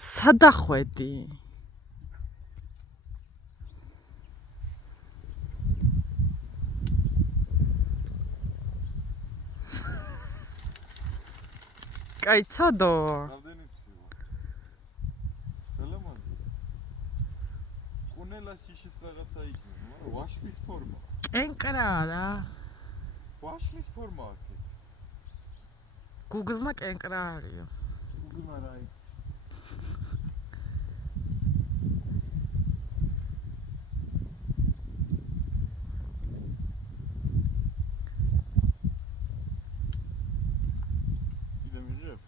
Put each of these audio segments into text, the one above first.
სადახვედი კაი ცოდო ვაშლის ფორმა. კენკრარა. ვაშლის ფორმა აქვს. Google-მა კენკრა არისო. Google-მა რა არის? იდე მიიღებ?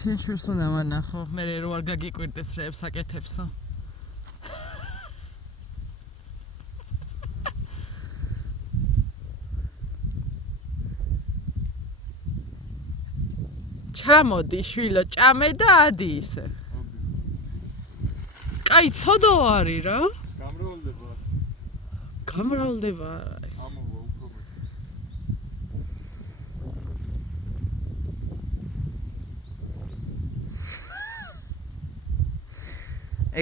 შენ შურს უნდა მანახო, მე რო არ გაგიკვირდეს რეებს აკეთებსო. ჩამოდი შვილო, ჭამე და ადი ისე. კაი ცოდო არის რა. გამრავლდება ასე. გამრავლდება. ამოვა უფრო მეტი.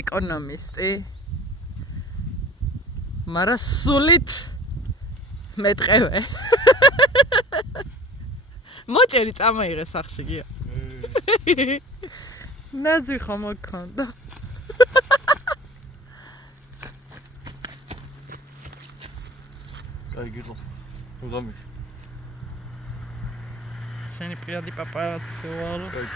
ეკონომისტი. მარა სულით მეტყევე. მოჭერი წამაიღე სახში გია. ნაძვი ხომ მქონდა. კაი გიყო. უღამის. შენი პირადი პაპარაცი ვარ. კაი